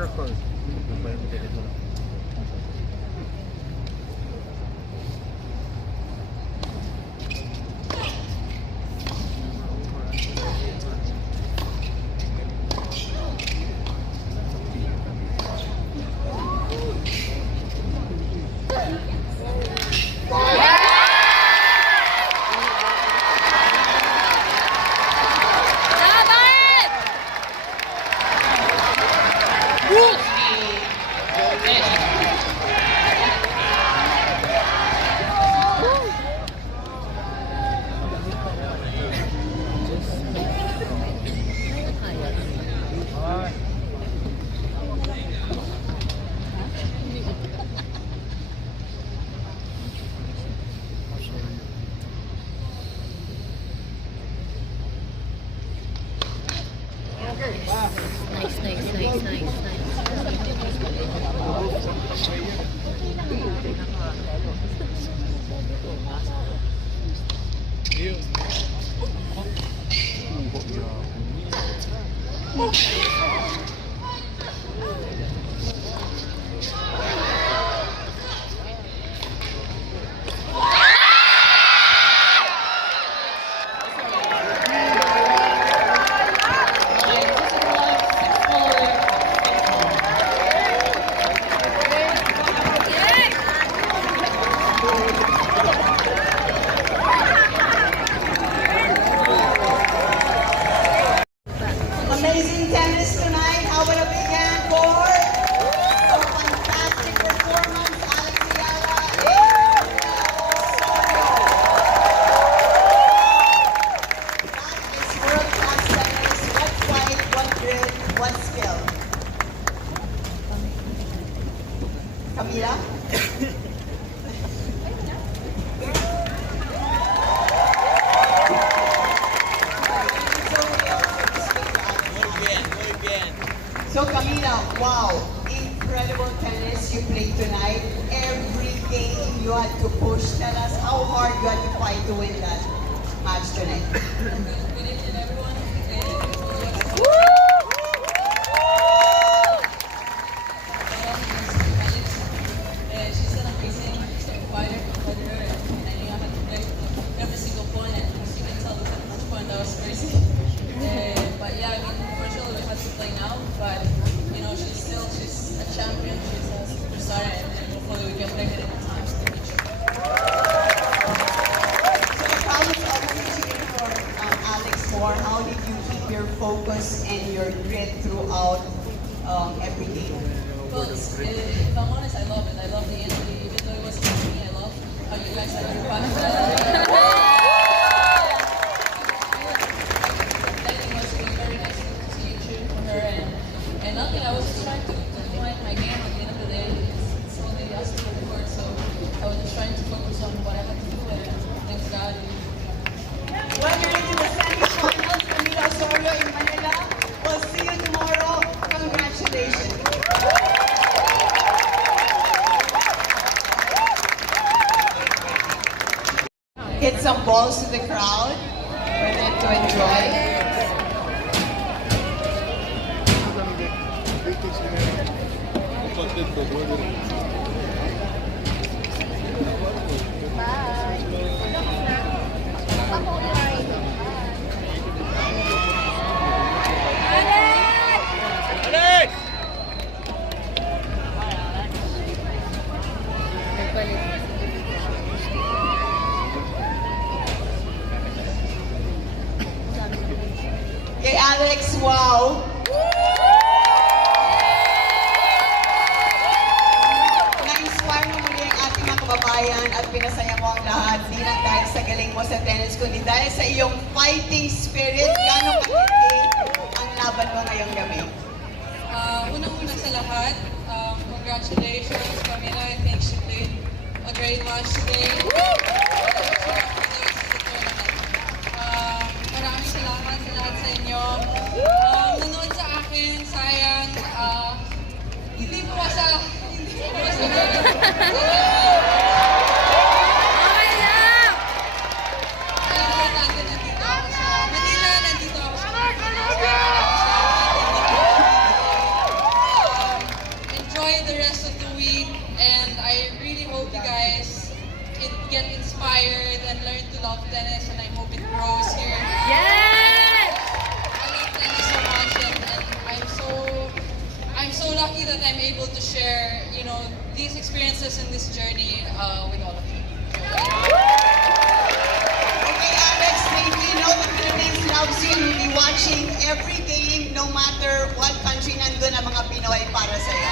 Miracle. Amazing tennis tonight. How about a big hand for a fantastic performance, Alex Ayala and That is world-class tennis. What fight, what grit, what skill. Camila? So Camila, wow, incredible tennis you played tonight. Every game you had to push. Tell us how hard you had to fight to win that match tonight. Good evening, everyone. She's an amazing fighter, competitor, and I knew I had to play every single point, and as you can tell, we had much fun. That was crazy. But yeah, I mean, unfortunately, we have to play now. But you know, she's a champion. She's a superstar, and hopefully we can play it in time in the future. So the crowd was obviously cheering for Alex more. How did you keep your focus and your grit throughout every game? Well, if I'm honest, I love it. I love the energy. Even though it was me, I love how you guys are your passionate. It was very nice to see you cheering for her, and nothing. I was just trying to do my game. At the end of the day, it's only us for the court, so I was just trying to focus on what I had to do, and thanks God. Well, you're into the semi-finals, Camila Osorio in Manila. We'll see you tomorrow. Congratulations. Hit some balls to the crowd for them to enjoy. Kay Alex, wow! Na-inspire mo muli ang ating mga kababayan at pinasaya mo ang lahat. Di lang dahil sa galing mo sa tennis, kundi dahil sa iyong fighting spirit. Gano'ng katindi ang laban mo ngayong gabi? Unang-una sa lahat, congratulations, Camila. I think she played a great match today. Maraming salamat sa lahat sa inyo. Nanood sa akin, sayang, hindi po sa... Importante, nandito ako sa Manila, nandito ako sa that I'm able to share, you know, these experiences and this journey with all of you. Okay, Alex, thank you. Know the Philippines loves you and will be watching every game, no matter what country nandun ang mga Pinoy para sa'yo.